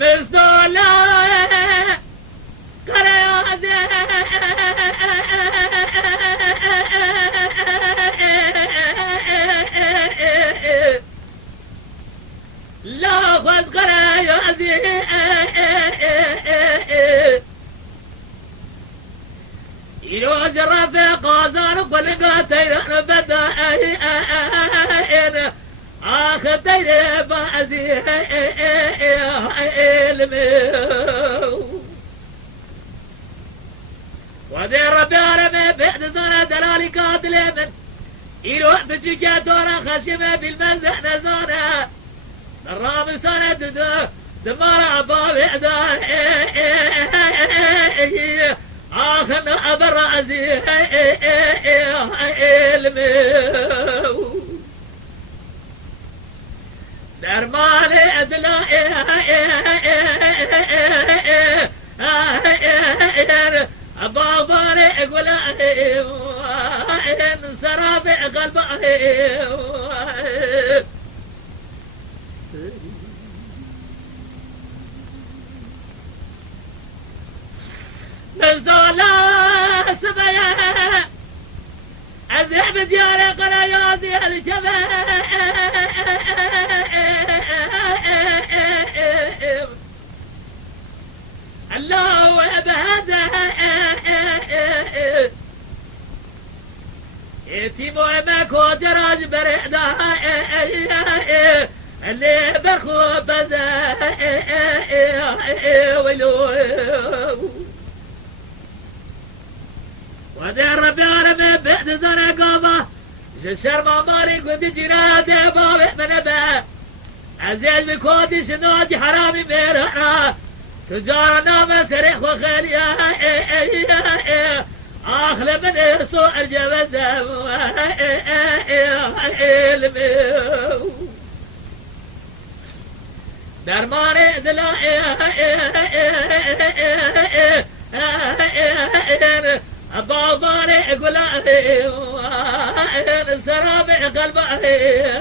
مستولا قريازي لا خذ قريازي يروج الرفيق زار قلقاتي بدا اخذتي بازي ودي ربي عربي بعد زنا دلالي قاتل من يروح بجيجات ورا خشمه بالمزح نزانه الرامي سند دمار عبابي آخرنا أبرازي درماني أدلائي أباباري قلائي سرابي قلبائي نزولا سبيا أزيح بدياري قريازي الجبل الله بهذا يتيمو ماكو جراج بريدا اللي بخو بزا ولو ودي ربي عربي بعد زرع قومه جشر ماماري قد جنادي بابي منبه عزيز بكودي شنودي حرامي ميرنا تجارنا مسرح وخليا اخلى من سوء الجوزة درماني دلائي باباري قلائي سرابي قلبائي